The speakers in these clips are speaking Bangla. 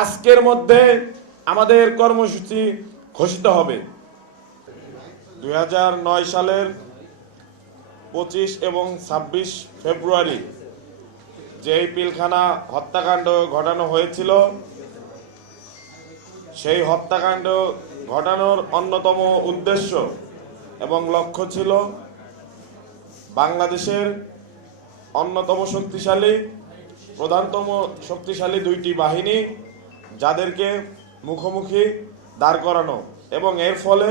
আজকের মধ্যে আমাদের কর্মসূচি ঘোষিত হবে। 2009 সালের 25 এবং 26 ফেব্রুয়ারি যেই পিলখানা হত্যাকাণ্ড ঘটানো হয়েছিল, সেই হত্যাকাণ্ড ঘটানোর অন্যতম উদ্দেশ্য এবং লক্ষ্য ছিল বাংলাদেশের অন্যতম শক্তিশালী, প্রধানতম শক্তিশালী দুইটি বাহিনী যাদেরকে মুখোমুখি দাঁড় করানো এবং এর ফলে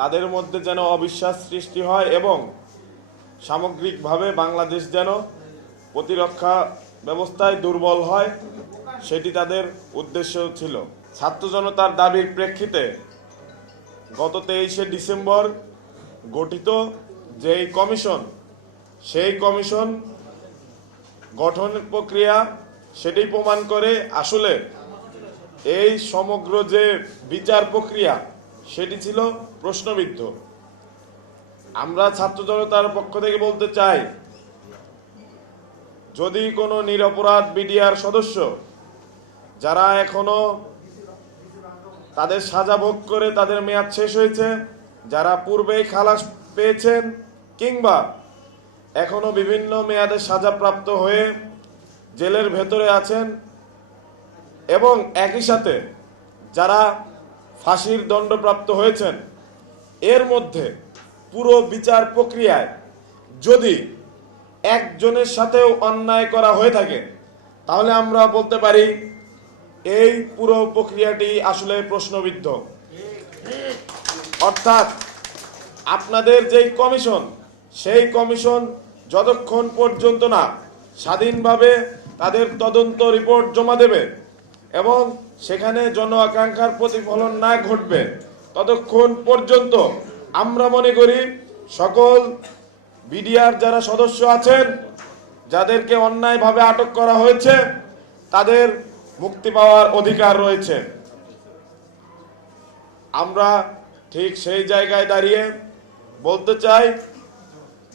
তাদের মধ্যে যেন অবিশ্বাস সৃষ্টি হয় এবং সামগ্রিকভাবে বাংলাদেশ যেন প্রতিরক্ষা ব্যবস্থায় দুর্বল হয়, সেটি তাদের উদ্দেশ্য ছিল। ছাত্র জনতার দাবির প্রেক্ষিতে গত 23শে ডিসেম্বর গঠিত যেই কমিশন, সেই কমিশন গঠনের প্রক্রিয়া সেটি প্রমাণ করে আসলে এই সমগ্র যে বিচার প্রক্রিয়া সেটি ছিল প্রশ্নবিদ্ধ। আমরা ছাত্র জনতার পক্ষ থেকে বলতে চাই, যদি কোনো নিরপরাধ বিডিআর সদস্য যারা এখনো তাদের সাজা ভোগ করে তাদের মেয়াদ শেষ হয়েছে, যারা পূর্বেই খালাস পেয়েছেন কিংবা এখনো বিভিন্ন মেয়াদে সাজাপ্রাপ্ত হয়ে জেলের ভেতরে আছেন এবং একই সাথে যারা ফাঁসির দণ্ডপ্রাপ্ত হয়েছেন, এর মধ্যে পুরো বিচার প্রক্রিয়ায় যদি একজনের সাথেও অন্যায় করা হয়ে থাকে, তাহলে আমরা বলতে পারি এই পুরো প্রক্রিয়াটি আসলে প্রশ্নবিদ্ধ। অর্থাৎ আপনাদের যেই কমিশন, সেই কমিশন যতক্ষণ পর্যন্ত না স্বাধীনভাবে তাদের তদন্ত রিপোর্ট জমা দেবে এবং সেখানে জন আকাঙ্ক্ষার প্রতিফলন না ঘটবে, ততক্ষণ পর্যন্ত আমরা মনে করি সকল বিডিআর যারা সদস্য আছেন, যাদেরকে অন্যায়ভাবে আটক করা হয়েছে, তাদের মুক্তি পাওয়ার অধিকার রয়েছে। আমরা ঠিক সেই জায়গায় দাঁড়িয়ে বলতে চাই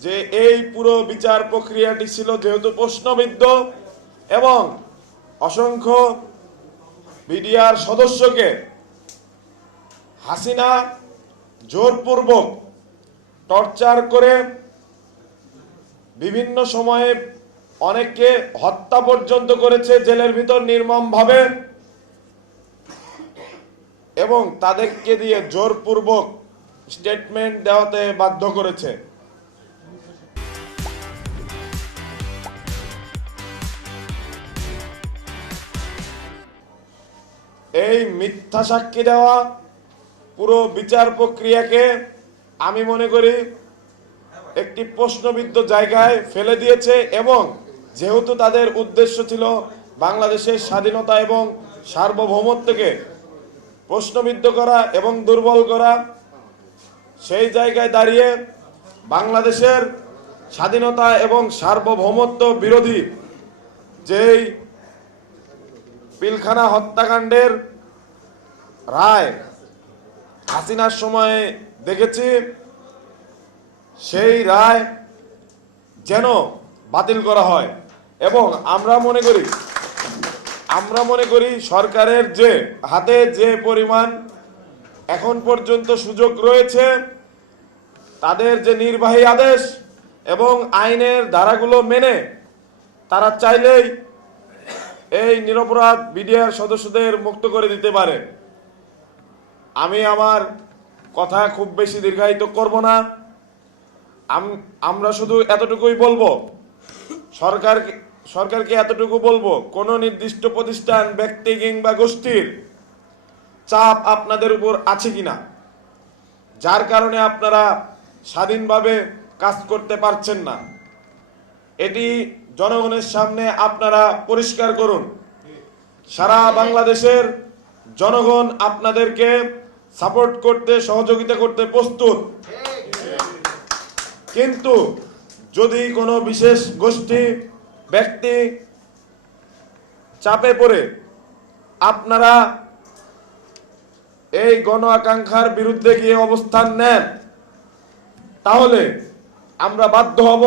যে এই পুরো বিচার প্রক্রিয়াটি ছিল যেহেতু প্রশ্নবিদ্ধ এবং অসংখ্য বিডিআর সদস্যকে হাসিনা জোরপূর্বক টর্চার করে বিভিন্ন সময়ে অনেককে হত্যা পর্যন্ত করেছে জেলের ভিতর নির্মমভাবে এবং তাদেরকে দিয়ে জোরপূর্বক স্টেটমেন্ট দেওয়াতে বাধ্য করেছে। এই মিথ্যা সাক্ষী দেওয়া পুরো বিচার প্রক্রিয়াকে আমি মনে করি একটি প্রশ্নবিদ্ধ জায়গায় ফেলে দিয়েছে এবং যেহেতু তাদের উদ্দেশ্য ছিল বাংলাদেশের স্বাধীনতা এবং সার্বভৌমত্বকে প্রশ্নবিদ্ধ করা এবং দুর্বল করা, সেই জায়গায় দাঁড়িয়ে বাংলাদেশের স্বাধীনতা এবং সার্বভৌমত্ব বিরোধী যেই পিলখানা হত্যাকাণ্ডের রায় হাসিনার সময়ে দেখেছি, সেই রায় যেন বাতিল করা হয় এবং আমরা মনে করি সরকারের যে হাতে যে পরিমাণ এখন পর্যন্ত সুযোগ রয়েছে, তাদের যে নির্বাহী আদেশ এবং আইনের ধারাগুলো মেনে তারা চাইলেই এই নিরপরাধ বিডিআর সদস্যদের মুক্ত করে দিতে পারে। আমি আমার কথা খুব বেশি দীর্ঘায়িত করব না। আমরা শুধু এতটুকুই বলবো, সরকারকে এতটুকু বলবো, কোন নির্দিষ্ট প্রতিষ্ঠান, ব্যক্তি কিংবা গোষ্ঠীর চাপ আপনাদের উপর আছে কিনা, যার কারণে আপনারা স্বাধীনভাবে কাজ করতে পারছেন না, এটি জনগণের সামনে আপনারা পরিষ্কার করুন। সারা বাংলাদেশের জনগণ আপনাদেরকে সাপোর্ট করতে, সহযোগিতা করতে প্রস্তুত। কিন্তু যদি কোনো বিশেষ গোষ্ঠী, ব্যক্তি চাপে পড়ে আপনারা এই গণ আকাঙ্ক্ষার বিরুদ্ধে গিয়ে অবস্থান নেন, তাহলে আমরা বাধ্য হব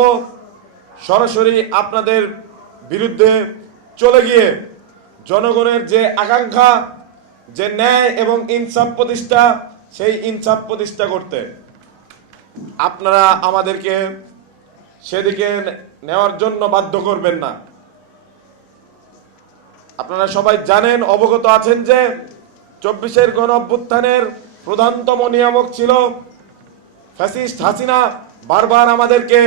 সরাসরি আপনাদের বিরুদ্ধে চলে গিয়ে জনগণের যে আকাঙ্ক্ষা, যে ন্যায় এবং ইনসাফ প্রতিষ্ঠা, সেই ইনসাফ প্রতিষ্ঠা করতে আপনারা আমাদেরকে সেদিকে নেওয়ার জন্য বাধ্য করবেন না। আপনারা সবাই জানেন, অবগত আছেন যে 24-এর গণ অভ্যুত্থানের প্রধানতম নিয়ামক ছিল ফ্যাসিস্ট হাসিনা বারবার আমাদেরকে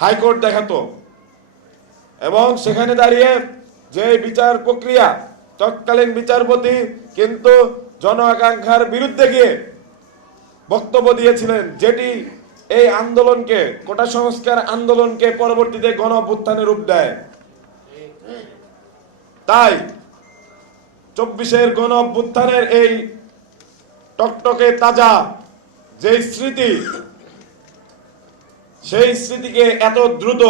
হাইকোর্ট দেখাতো এবং সেখানে দাঁড়িয়ে যে বিচার প্রক্রিয়া, তৎকালীন বিচারপতি কিন্তু জন আকাঙ্ক্ষার বিরুদ্ধে গিয়ে বক্তব্য দিয়েছিলেন, যেটি এই আন্দোলনকে, কোটা সংস্কার আন্দোলনকে পরবর্তীতে গণ অভ্যুত্থানে রূপ দেয়। তাই 24-এর গণ অভ্যুত্থানের এই টকটকে তাজা যে স্মৃতি, সেই স্মৃতিকে এত দ্রুত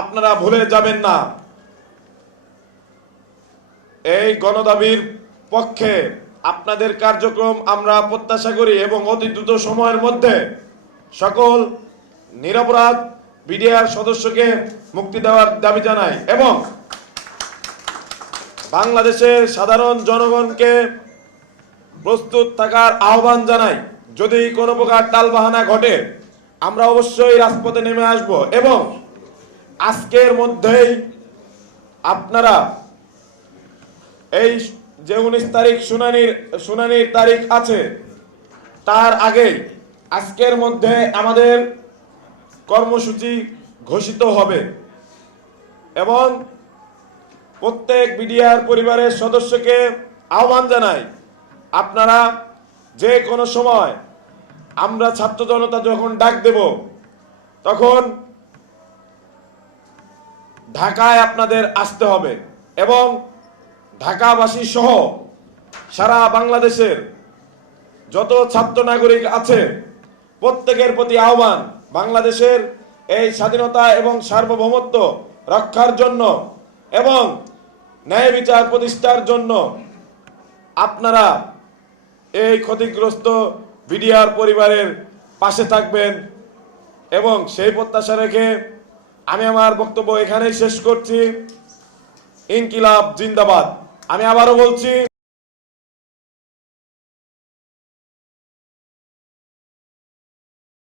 আপনারা ভুলে যাবেন না। এই গণদাবির পক্ষে আপনাদের কার্যক্রম আমরা প্রত্যাশা করি এবং অতি দ্রুত সময়ের মধ্যে সকল নিরপরাধ বিডিআর সদস্যকে মুক্তি দেওয়ার দাবি জানাই এবং বাংলাদেশের সাধারণ জনগণকে প্রস্তুত থাকার আহ্বান জানাই। যদি কোনো প্রকার টালবাহানা ঘটে আমরা অবশ্যই রাজপথে নেমে আসব এবং আজকের মধ্যেই আপনারা এই যে 19 তারিখ শুনানির তারিখ আছে, তার আগে আজকের মধ্যে আমাদের কর্মসূচি ঘোষিত হবে এবং প্রত্যেক বিডিআর পরিবারের সদস্যকে আহ্বান জানাই, আপনারা যে কোনো সময় আমরা ছাত্র জনতা যখন ডাক দেব তখন ঢাকায় আপনাদের আসতে হবে এবং ঢাকাবাসী সহ সারা বাংলাদেশের যত ছাত্র নাগরিক আছে প্রত্যেকের প্রতি আহ্বান, বাংলাদেশের এই স্বাধীনতা এবং সার্বভৌমত্ব রক্ষার জন্য এবং ন্যায় বিচার প্রতিষ্ঠার জন্য আপনারা এই ক্ষতিগ্রস্ত বিডিআর পরিবারের পাশে থাকবেন এবং সেই প্রত্যাশা রেখে আমি আমার বক্তব্য এখানেই শেষ করছি। ইনকিলাব জিন্দাবাদ। আমি আবারও বলছি।